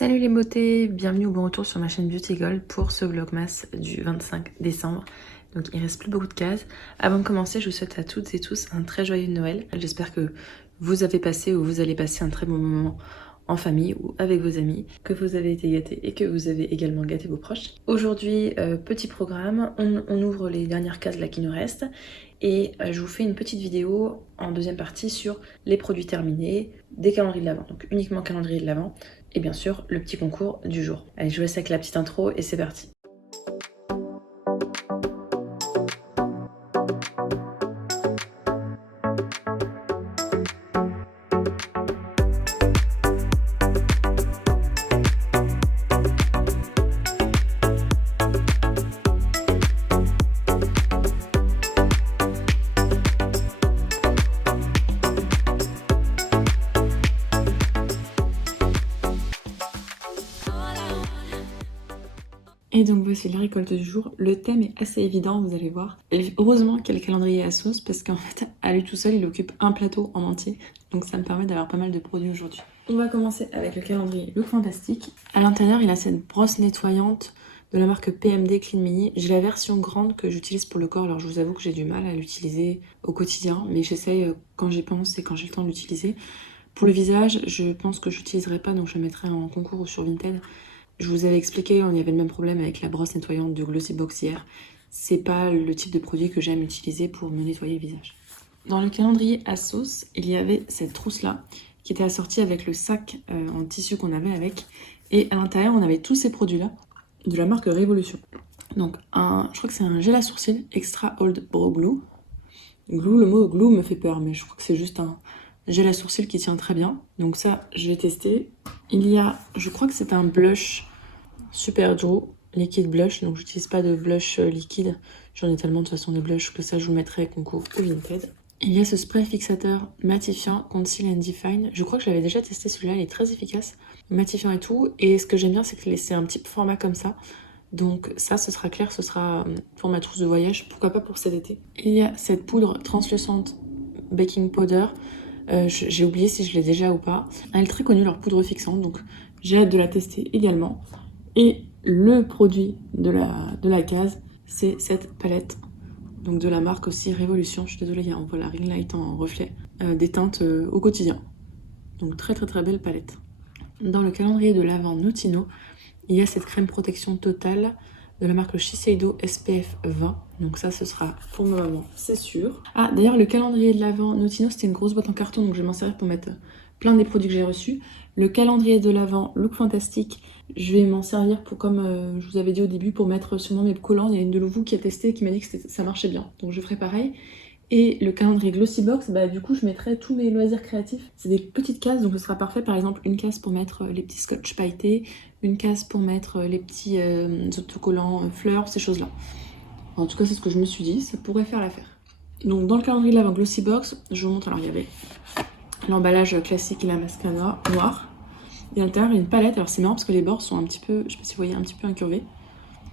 Salut les beautés, bienvenue au bon retour sur ma chaîne Beauty Gold pour ce vlogmas du 25 décembre. Donc il reste plus beaucoup de cases. Avant de commencer, je vous souhaite à toutes et tous un très joyeux Noël. J'espère que vous avez passé ou vous allez passer un très bon moment en famille ou avec vos amis, que vous avez été gâtés et que vous avez également gâté vos proches. Aujourd'hui, petit programme, on ouvre les dernières cases là qui nous restent et je vous fais une petite vidéo en deuxième partie sur les produits terminés, des calendriers de l'Avent, donc uniquement calendrier de l'Avent et bien sûr le petit concours du jour. Allez, je vous laisse avec la petite intro et c'est parti. Et donc voici la récolte du jour. Le thème est assez évident, vous allez voir. Et heureusement qu'il y a le calendrier à sauce parce qu'en fait, à lui tout seul, il occupe un plateau en entier. Donc ça me permet d'avoir pas mal de produits aujourd'hui. On va commencer avec le calendrier Look Fantastic. À l'intérieur, il a cette brosse nettoyante de la marque PMD Clean Mini. J'ai la version grande que j'utilise pour le corps. Alors je vous avoue que j'ai du mal à l'utiliser au quotidien. Mais j'essaye quand j'y pense et quand j'ai le temps de l'utiliser. Pour le visage, je pense que je n'utiliserai pas. Donc je le mettrai en concours ou sur Vinted. Je vous avais expliqué, on y avait le même problème avec la brosse nettoyante de Glossybox hier. C'est pas le type de produit que j'aime utiliser pour me nettoyer le visage. Dans le calendrier à sauce, il y avait cette trousse-là qui était assortie avec le sac en tissu qu'on avait avec. Et à l'intérieur, on avait tous ces produits-là de la marque Révolution. Donc, je crois que c'est un gel à sourcils Extra Old Brow Glue. Glue, le mot glue me fait peur, mais je crois que c'est juste un gel à sourcils qui tient très bien. Donc ça, je vais tester. Il y a, je crois que c'est un blush Super Drew liquide blush, donc j'utilise pas de blush liquide, j'en ai tellement de toute façon des blushs que ça je vous mettrai concours ou Vinted. Il y a ce spray fixateur matifiant Conceal and Define, je crois que j'avais déjà testé celui-là, il est très efficace, matifiant et tout, et ce que j'aime bien c'est que c'est un petit format comme ça, donc ça ce sera clair, ce sera pour ma trousse de voyage, pourquoi pas pour cet été. Il y a cette poudre translucente baking powder, j'ai oublié si je l'ai déjà ou pas, elle est très connue leur poudre fixante, donc j'ai hâte de la tester également. Et le produit de la case, c'est cette palette, donc de la marque aussi Révolution. Je suis désolée, on voit la ring light en reflet, des teintes au quotidien. Donc très très très belle palette. Dans le calendrier de l'Avent Notino, il y a cette crème protection totale de la marque Shiseido SPF 20. Donc ça, ce sera pour ma maman, c'est sûr. Ah, d'ailleurs, le calendrier de l'Avent Notino, c'était une grosse boîte en carton, donc je vais m'en servir pour mettre plein des produits que j'ai reçus. Le calendrier de l'Avent Look Fantastic, je vais m'en servir pour, comme je vous avais dit au début, pour mettre sûrement mes collants. Il y a une de vous qui a testé et qui m'a dit que ça marchait bien, donc je ferai pareil. Et le calendrier Glossybox, bah du coup je mettrai tous mes loisirs créatifs. C'est des petites cases, donc ce sera parfait. Par exemple, une case pour mettre les petits scotch pailletés, une case pour mettre les petits autocollants fleurs, ces choses-là. En tout cas, c'est ce que je me suis dit, ça pourrait faire l'affaire. Donc dans le calendrier de l'Avent Glossybox, je vous montre, alors il y avait l'emballage classique et la mascara noire. Et à l'intérieur, il y a une palette. Alors c'est marrant parce que les bords sont un petit peu, je sais pas si vous voyez, un petit peu incurvés.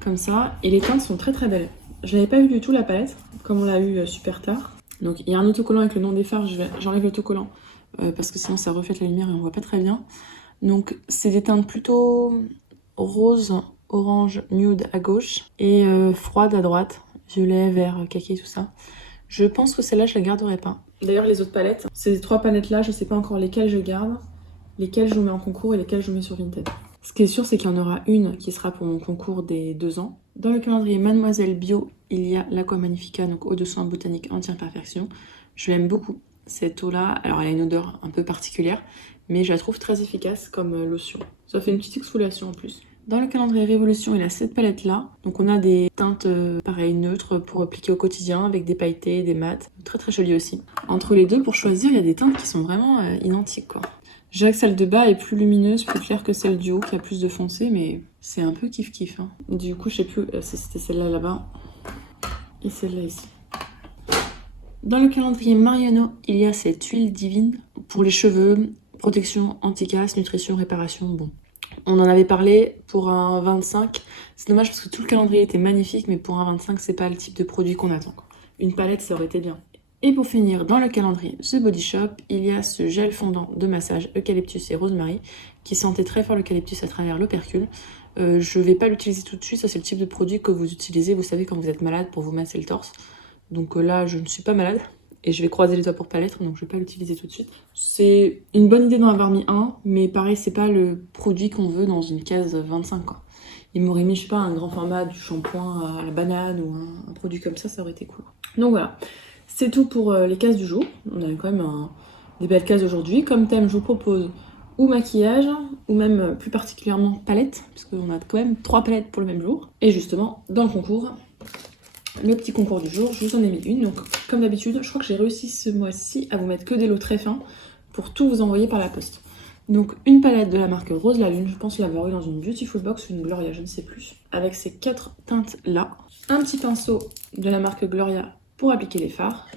Comme ça. Et les teintes sont très très belles. Je n'avais pas vu du tout la palette, comme on l'a eu super tard. Donc il y a un autocollant avec le nom des fards. J'enlève l'autocollant parce que sinon ça reflète la lumière et on voit pas très bien. Donc c'est des teintes plutôt rose, orange, nude à gauche et froide à droite. Violet, vert, kaki, tout ça. Je pense que celle-là, je la garderai pas. D'ailleurs, les autres palettes, ces trois palettes-là, je sais pas encore lesquelles je garde, lesquelles je vous mets en concours et lesquelles je mets sur Vinted. Ce qui est sûr, c'est qu'il y en aura une qui sera pour mon concours des 2 ans. Dans le calendrier Mademoiselle Bio, il y a l'Aqua Magnifica, donc eau de soin botanique anti-imperfection. Je l'aime beaucoup, cette eau-là. Alors, elle a une odeur un peu particulière, mais je la trouve très efficace comme lotion. Ça fait une petite exfoliation en plus. Dans le calendrier Révolution, il a cette palette-là. Donc on a des teintes pareilles neutres pour appliquer au quotidien avec des pailletés, des mats. Très très jolies aussi. Entre les deux, pour choisir, il y a des teintes qui sont vraiment identiques quoi. Je dirais que celle de bas est plus lumineuse, plus claire que celle du haut qui a plus de foncé, mais c'est un peu kiff-kiff. Hein. Du coup, je sais plus si c'était celle-là là-bas et celle-là ici. Dans le calendrier Mariano, il y a cette huile divine pour les cheveux, protection anti-casse, nutrition, réparation, bon. On en avait parlé pour un 25. C'est dommage parce que tout le calendrier était magnifique, mais pour un 25, c'est pas le type de produit qu'on attend. Une palette, ça aurait été bien. Et pour finir, dans le calendrier The Body Shop, il y a ce gel fondant de massage eucalyptus et rosemary qui sentait très fort l'eucalyptus à travers l'opercule. Je vais pas l'utiliser tout de suite, ça c'est le type de produit que vous utilisez, vous savez, quand vous êtes malade pour vous masser le torse. Donc là, je ne suis pas malade et je vais croiser les doigts pour pas l'être, donc je vais pas l'utiliser tout de suite. C'est une bonne idée d'en avoir mis un, mais pareil, c'est pas le produit qu'on veut dans une case 25 quoi. Il m'aurait mis, je sais pas, un grand format, du shampoing à la banane ou un produit comme ça aurait été cool. Donc voilà, c'est tout pour les cases du jour. On a quand même des belles cases aujourd'hui. Comme thème, je vous propose ou maquillage, ou même plus particulièrement palette, parce qu'on a quand même 3 palettes pour le même jour. Et justement, dans le concours, le petit concours du jour, je vous en ai mis une. Donc comme d'habitude, je crois que j'ai réussi ce mois-ci à vous mettre que des lots très fins pour tout vous envoyer par la poste. Donc une palette de la marque Rose la Lune, je pense l'avoir eu dans une Beautiful Box ou une Gloria, je ne sais plus, avec ces 4 teintes là. Un petit pinceau de la marque Gloria pour appliquer les fards,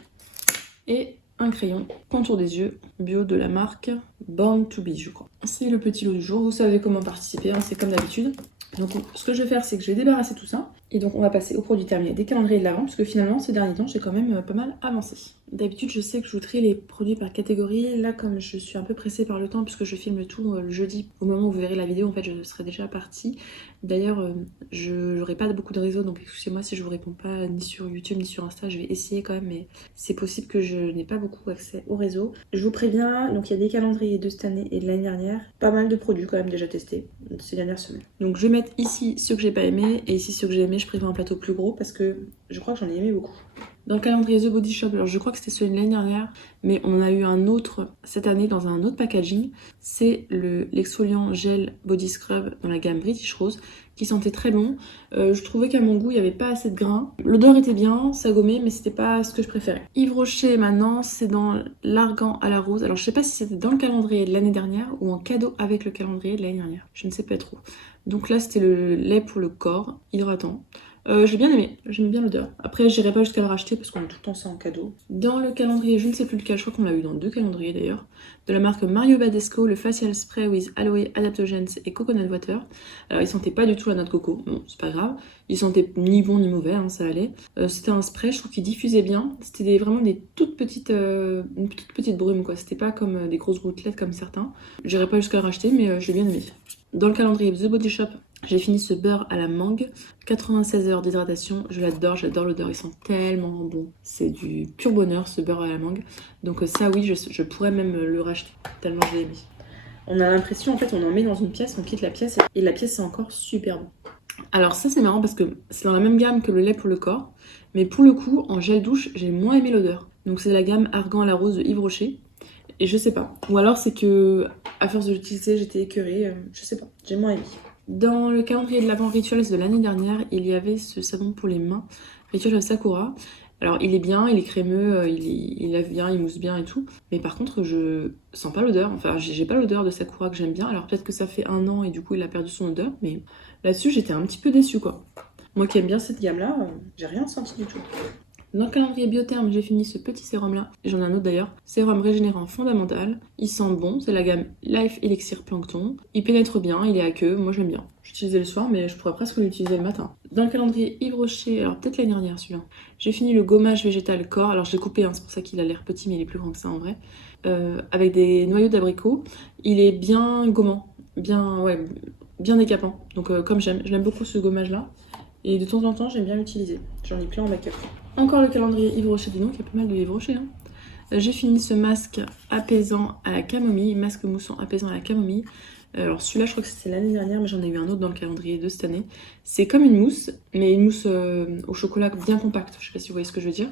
et un crayon contour des yeux bio de la marque Born to Be, je crois. C'est le petit lot du jour, vous savez comment participer, hein, c'est comme d'habitude. Donc ce que je vais faire, c'est que je vais débarrasser tout ça, et donc on va passer aux produits terminés des calendriers de l'Avent, parce que finalement ces derniers temps j'ai quand même pas mal avancé. D'habitude je sais que je vous trie les produits par catégorie, là comme je suis un peu pressée par le temps puisque je filme tout le jeudi, au moment où vous verrez la vidéo en fait je serai déjà partie. D'ailleurs je n'aurai pas beaucoup de réseau, donc excusez-moi si je vous réponds pas ni sur YouTube ni sur Insta, je vais essayer quand même, mais c'est possible que je n'ai pas beaucoup accès au réseau. Je vous préviens, donc il y a des calendriers de cette année et de l'année dernière, pas mal de produits quand même déjà testés ces dernières semaines. Donc je vais mettre ici ceux que j'ai pas aimés, et ici ceux que j'ai aimés, je prévois un plateau plus gros parce que je crois que j'en ai aimé beaucoup. Dans le calendrier The Body Shop, alors je crois que c'était celui de l'année dernière, mais on en a eu un autre cette année dans un autre packaging. C'est l'exfoliant gel body scrub dans la gamme British Rose, qui sentait très bon. Je trouvais qu'à mon goût, il n'y avait pas assez de grains. L'odeur était bien, ça gommait, mais c'était pas ce que je préférais. Yves Rocher, maintenant, c'est dans l'argan à la rose. Alors je sais pas si c'était dans le calendrier de l'année dernière ou en cadeau avec le calendrier de l'année dernière. Je ne sais pas trop. Donc là, c'était le lait pour le corps, hydratant. J'ai bien aimé, j'aime bien l'odeur. Après, j'irai pas jusqu'à le racheter parce qu'on a tout le temps ça en cadeau. Dans le calendrier, je ne sais plus lequel, je crois qu'on l'a eu dans 2 calendriers d'ailleurs, de la marque Mario Badescu, le Facial Spray with Aloe Adaptogens et Coconut Water. Alors, il sentait pas du tout la noix de coco, bon, c'est pas grave. Il sentait ni bon ni mauvais, hein, ça allait. C'était un spray, je trouve qu'il diffusait bien. C'était vraiment des toutes petites, une toute petite brume, quoi. C'était pas comme des grosses gouttelettes comme certains. J'irai pas jusqu'à le racheter, mais j'ai bien aimé. Dans le calendrier The Body Shop, j'ai fini ce beurre à la mangue, 96 heures d'hydratation, je l'adore, j'adore l'odeur, il sent tellement bon. C'est du pur bonheur ce beurre à la mangue. Donc ça oui, je pourrais même le racheter, tellement je l'ai aimé. On a l'impression, en fait, on en met dans une pièce, on quitte la pièce, et la pièce c'est encore super bon. Alors ça c'est marrant parce que c'est dans la même gamme que le lait pour le corps, mais pour le coup, en gel douche, j'ai moins aimé l'odeur. Donc c'est la gamme Argan à la rose de Yves Rocher. Et je sais pas. Ou alors c'est que, à force de l'utiliser, j'étais écœurée. Je sais pas. J'ai moins aimé. Dans le calendrier de l'Avent Rituals de l'année dernière, il y avait ce savon pour les mains, Ritual of Sakura. Alors il est bien, il est crémeux, il lave bien, il mousse bien et tout. Mais par contre, je sens pas l'odeur. Enfin, j'ai pas l'odeur de Sakura que j'aime bien. Alors peut-être que ça fait 1 an et du coup il a perdu son odeur. Mais là-dessus, j'étais un petit peu déçue quoi. Moi qui aime bien cette gamme-là, j'ai rien senti du tout. Dans le calendrier Biotherme, j'ai fini ce petit sérum là, j'en ai un autre d'ailleurs, sérum régénérant fondamental, il sent bon, c'est la gamme Life Elixir Plankton, il pénètre bien, il est à queue, moi j'aime bien. J'utilisais le soir mais je pourrais presque l'utiliser le matin. Dans le calendrier Yves Rocher, alors peut-être l'année dernière celui-là, j'ai fini le gommage végétal corps, alors je l'ai coupé, hein, c'est pour ça qu'il a l'air petit mais il est plus grand que ça en vrai, avec des noyaux d'abricot, il est bien gommant, bien décapant, donc comme je l'aime beaucoup ce gommage là. Et de temps en temps, j'aime bien l'utiliser. J'en ai plein en make-up. Encore le calendrier Yves Rocher, dis donc, il y a pas mal de Yves Rocher. Hein. J'ai fini ce masque apaisant à la camomille, masque moussant apaisant à la camomille. Alors celui-là, je crois que c'était l'année dernière, mais j'en ai eu un autre dans le calendrier de cette année. C'est comme une mousse, mais une mousse au chocolat bien compacte. Je sais pas si vous voyez ce que je veux dire.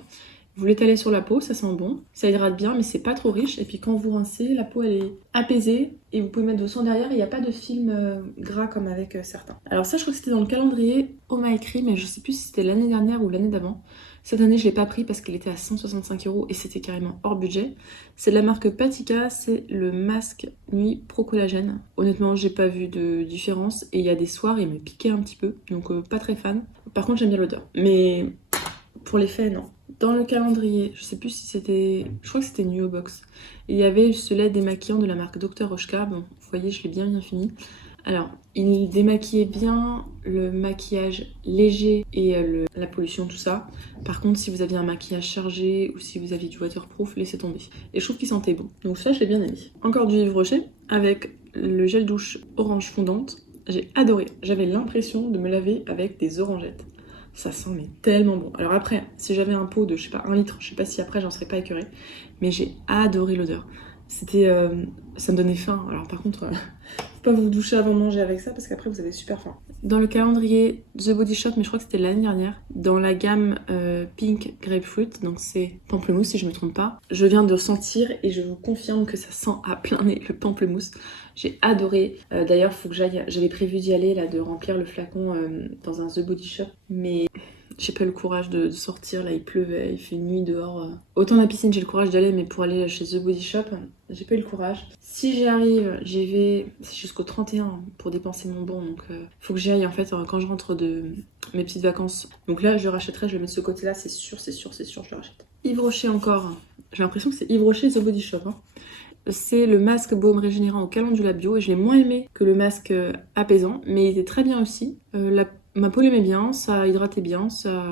Vous l'étalez sur la peau, ça sent bon, ça hydrate bien, mais c'est pas trop riche. Et puis quand vous rincez, la peau elle est apaisée et vous pouvez mettre vos soins derrière. Il n'y a pas de film gras comme avec certains. Alors ça, je crois que c'était dans le calendrier Oma écrit, mais je sais plus si c'était l'année dernière ou l'année d'avant. Cette année, je l'ai pas pris parce qu'il était à 165 € et c'était carrément hors budget. C'est de la marque Patika, c'est le masque nuit pro collagène. Honnêtement, j'ai pas vu de différence et il y a des soirs, il me piquait un petit peu, donc pas très fan. Par contre, j'aime bien l'odeur, mais pour l'effet, non. Dans le calendrier, je sais plus si c'était... Je crois que c'était New Box. Il y avait ce lait démaquillant de la marque Dr. Oshka. Bon, vous voyez, je l'ai bien fini. Alors, il démaquillait bien le maquillage léger et la pollution, tout ça. Par contre, si vous aviez un maquillage chargé ou si vous aviez du waterproof, laissez tomber. Et je trouve qu'il sentait bon. Donc ça, je l'ai bien aimé. Encore du Yves Rocher avec le gel douche orange fondante. J'ai adoré. J'avais l'impression de me laver avec des orangettes. Ça sent mais tellement bon. Alors après, si j'avais un pot de, je sais pas, 1 litre, je sais pas si après j'en serais pas écœurée, mais j'ai adoré l'odeur. C'était... ça me donnait faim. Alors par contre, faut pas vous doucher avant de manger avec ça parce qu'après vous avez super faim. Dans le calendrier The Body Shop, mais je crois que c'était l'année dernière, dans la gamme Pink Grapefruit, donc c'est pamplemousse si je me trompe pas, je viens de sentir et je vous confirme que ça sent à plein nez le pamplemousse. J'ai adoré. D'ailleurs, faut que j'aille. J'avais prévu d'y aller là, de remplir le flacon dans un The Body Shop, mais j'ai pas eu le courage de sortir, là il pleuvait, il fait nuit dehors. Autant la piscine j'ai le courage d'y aller, mais pour aller chez The Body Shop, j'ai pas eu le courage. Si j'y arrive, j'y vais jusqu'au 31 pour dépenser mon bon, donc faut que j'y aille en fait quand je rentre de mes petites vacances. Donc là je le rachèterai, je le mets de ce côté là, c'est sûr, je le rachète. Yves Rocher encore, j'ai l'impression que c'est Yves Rocher The Body Shop. C'est le masque baume régénérant au calendula bio et je l'ai moins aimé que le masque apaisant, mais il était très bien aussi. Ma peau l'aimait bien, ça hydratait bien, ça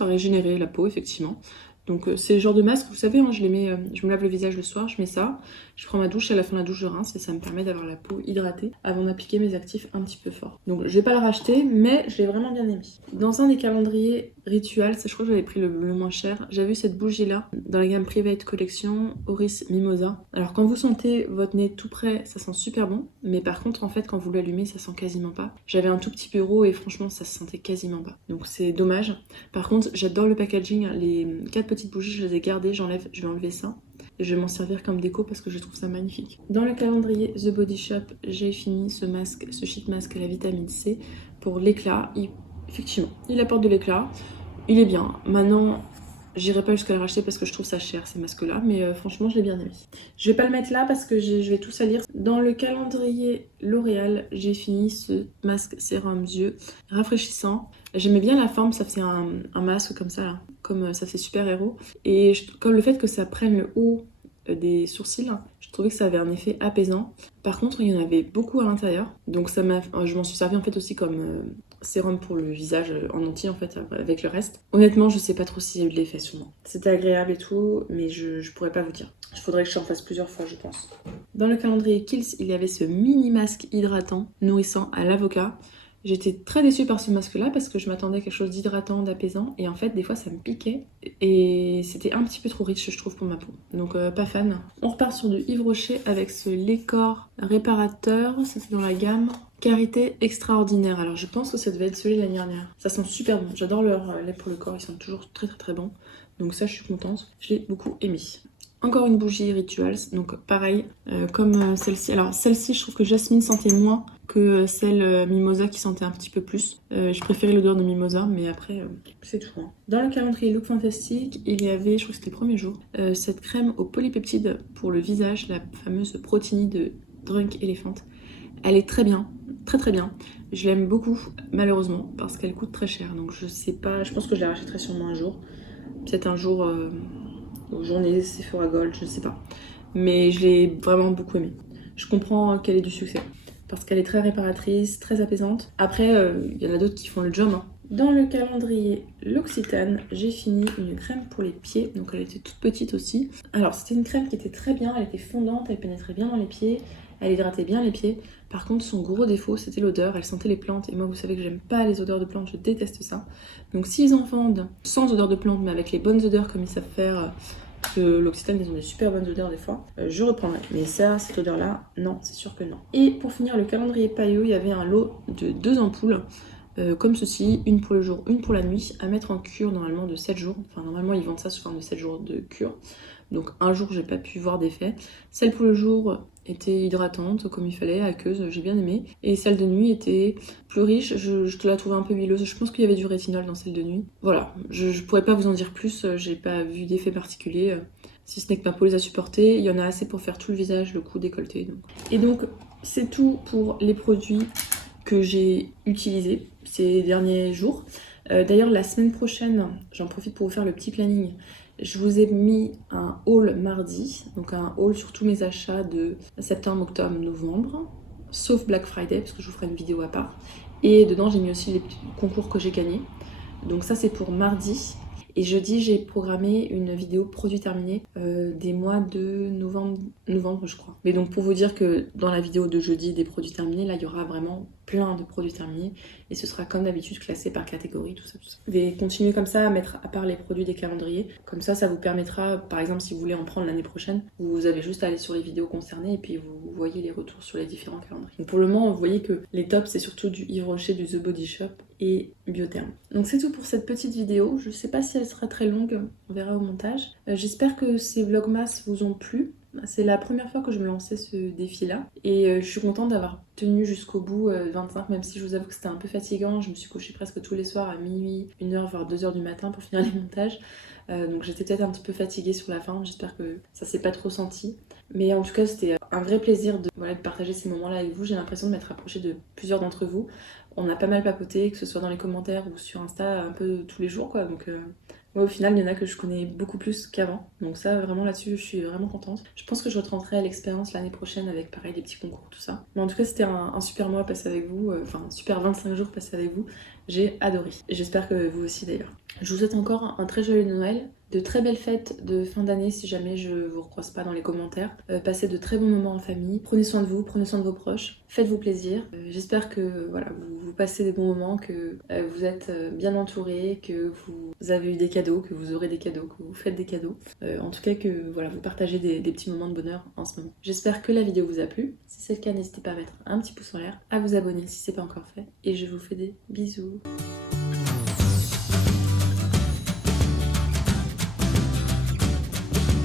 régénérait la peau effectivement. Donc c'est le genre de masque, vous savez, hein, je me lave le visage le soir, je mets ça, je prends ma douche et à la fin de la douche je rince et ça me permet d'avoir la peau hydratée avant d'appliquer mes actifs un petit peu fort. Donc je vais pas le racheter, mais je l'ai vraiment bien aimé. Dans un des calendriers Rituals, je crois que j'avais pris le moins cher, j'avais vu cette bougie là dans la gamme Private Collection Oris Mimosa. Alors quand vous sentez votre nez tout près, ça sent super bon, mais par contre en fait quand vous l'allumez ça sent quasiment pas. J'avais un tout petit bureau et franchement ça se sentait quasiment pas. Donc c'est dommage. Par contre j'adore le packaging, les 4 petites bougies je les ai gardées, je vais enlever ça. Et je vais m'en servir comme déco parce que je trouve ça magnifique. Dans le calendrier The Body Shop, j'ai fini ce sheet mask à la vitamine C pour l'éclat. Effectivement, il apporte de l'éclat. Il est bien. Maintenant, j'irai pas jusqu'à le racheter parce que je trouve ça cher ces masques-là, mais franchement, je l'ai bien aimé. Je vais pas le mettre là parce que je vais tout salir. Dans le calendrier L'Oréal, j'ai fini ce masque sérum yeux rafraîchissant. J'aimais bien la forme, ça faisait un masque comme ça, là, comme ça fait super héros. Et comme le fait que ça prenne le haut des sourcils, je trouvais que ça avait un effet apaisant. Par contre, il y en avait beaucoup à l'intérieur, donc je m'en suis servi en fait aussi comme sérum pour le visage en entier en fait avec le reste. Honnêtement, je sais pas trop s'il y a eu de l'effet sur moi. C'était agréable et tout, mais je pourrais pas vous dire. Il faudrait que je t'en fasse plusieurs fois, je pense. Dans le calendrier Kiehl's, il y avait ce mini masque hydratant nourrissant à l'avocat. J'étais très déçue par ce masque-là parce que je m'attendais à quelque chose d'hydratant, d'apaisant. Et en fait, des fois, ça me piquait. Et c'était un petit peu trop riche, je trouve, pour ma peau. Donc, pas fan. On repart sur du Yves Rocher avec ce lait corps réparateur. Ça, c'est dans la gamme Carité Extraordinaire. Alors, je pense que ça devait être celui de l'année dernière. Ça sent super bon. J'adore leur lait pour le corps. Ils sont toujours très, très, très bons. Donc ça, je suis contente. Je l'ai beaucoup aimé. Encore une bougie Rituals, donc pareil, comme celle-ci. Alors celle-ci, je trouve que Jasmine sentait moins que celle Mimosa qui sentait un petit peu plus. Je préférais l'odeur de Mimosa, mais après, c'est tout. Hein. Dans le calendrier Look Fantastic, il y avait, je crois que c'était le premier jour, cette crème au polypeptide pour le visage, la fameuse Protini de Drunk Elephant. Elle est très bien, très très bien. Je l'aime beaucoup, malheureusement, parce qu'elle coûte très cher. Donc je sais pas, je pense que je la rachèterai sûrement un jour. Peut-être un jour... journée Sephora Gold, je ne sais pas. Mais je l'ai vraiment beaucoup aimée. Je comprends qu'elle ait du succès. Parce qu'elle est très réparatrice, très apaisante. Après, il y en a d'autres qui font le job. Hein. Dans le calendrier L'Occitane, j'ai fini une crème pour les pieds. Donc elle était toute petite aussi. Alors c'était une crème qui était très bien, elle était fondante, elle pénétrait bien dans les pieds. Elle hydratait bien les pieds. Par contre, son gros défaut, c'était l'odeur. Elle sentait les plantes. Et moi, vous savez que j'aime pas les odeurs de plantes. Je déteste ça. Donc, s'ils en vendent sans odeur de plantes, mais avec les bonnes odeurs comme ils savent faire, que l'Occitane, ils ont des super bonnes odeurs des fois, je reprendrai. Mais ça, cette odeur-là, non, c'est sûr que non. Et pour finir, le calendrier Payot, il y avait un lot de 2 ampoules. Comme ceci, une pour le jour, une pour la nuit, à mettre en cure normalement de 7 jours. Enfin, normalement, ils vendent ça sous forme de 7 jours de cure. Donc, un jour, j'ai pas pu voir d'effet. Celle pour le jour était hydratante comme il fallait, aqueuse, j'ai bien aimé. Et celle de nuit était plus riche, je te la trouvais un peu huileuse. Je pense qu'il y avait du rétinol dans celle de nuit. Voilà, je pourrais pas vous en dire plus, j'ai pas vu d'effet particulier. Si ce n'est que ma peau les a supportés, il y en a assez pour faire tout le visage, le cou décolleté. Donc. Et donc, c'est tout pour les produits que j'ai utilisés ces derniers jours. D'ailleurs, la semaine prochaine, j'en profite pour vous faire le petit planning. Je vous ai mis un haul mardi, donc un haul sur tous mes achats de septembre, octobre, novembre. sauf Black Friday, parce que je vous ferai une vidéo à part. Et dedans, j'ai mis aussi les petits concours que j'ai gagnés. Donc ça, c'est pour mardi. Et jeudi, j'ai programmé une vidéo produit terminé des mois de novembre, je crois. Mais donc pour vous dire que dans la vidéo de jeudi des produits terminés, là, il y aura vraiment plein de produits terminés. Et ce sera comme d'habitude classé par catégorie, tout ça, tout ça. Vous allez continuer comme ça à mettre à part les produits des calendriers. Comme ça vous permettra, par exemple, si vous voulez en prendre l'année prochaine, vous avez juste à aller sur les vidéos concernées et puis vous voyez les retours sur les différents calendriers. Donc pour le moment, vous voyez que les tops, c'est surtout du Yves Rocher, du The Body Shop et Biotherm. Donc c'est tout pour cette petite vidéo. Je sais pas si elle sera très longue, on verra au montage. J'espère que ces vlogmas vous ont plu. C'est la première fois que je me lançais ce défi-là et je suis contente d'avoir tenu jusqu'au bout 25, même si je vous avoue que c'était un peu fatigant. Je me suis couchée presque tous les soirs à minuit, 1h voire 2h du matin pour finir les montages. Donc j'étais peut-être un petit peu fatiguée sur la fin, j'espère que ça s'est pas trop senti. Mais en tout cas, c'était un vrai plaisir de partager ces moments-là avec vous. J'ai l'impression de m'être rapprochée de plusieurs d'entre vous. On a pas mal papoté, que ce soit dans les commentaires ou sur Insta, un peu tous les jours, quoi. Donc moi, au final, il y en a que je connais beaucoup plus qu'avant. Donc ça, vraiment là-dessus, je suis vraiment contente. Je pense que je retenterai à l'expérience l'année prochaine avec, pareil, des petits concours, tout ça. Mais en tout cas, c'était un super mois passé avec vous. Enfin, un super 25 jours passés avec vous. J'ai adoré. Et j'espère que vous aussi, d'ailleurs. Je vous souhaite encore un très joyeux Noël. De très belles fêtes de fin d'année si jamais je vous recroise pas dans les commentaires. Passez de très bons moments en famille. Prenez soin de vous, prenez soin de vos proches. Faites-vous plaisir. J'espère que voilà, vous passez des bons moments, que vous êtes bien entourés, que vous avez eu des cadeaux, que vous aurez des cadeaux, que vous faites des cadeaux. En tout cas que voilà, vous partagez des petits moments de bonheur en ce moment. J'espère que la vidéo vous a plu. Si c'est le cas, n'hésitez pas à mettre un petit pouce en l'air, à vous abonner si c'est pas encore fait. Et je vous fais des bisous.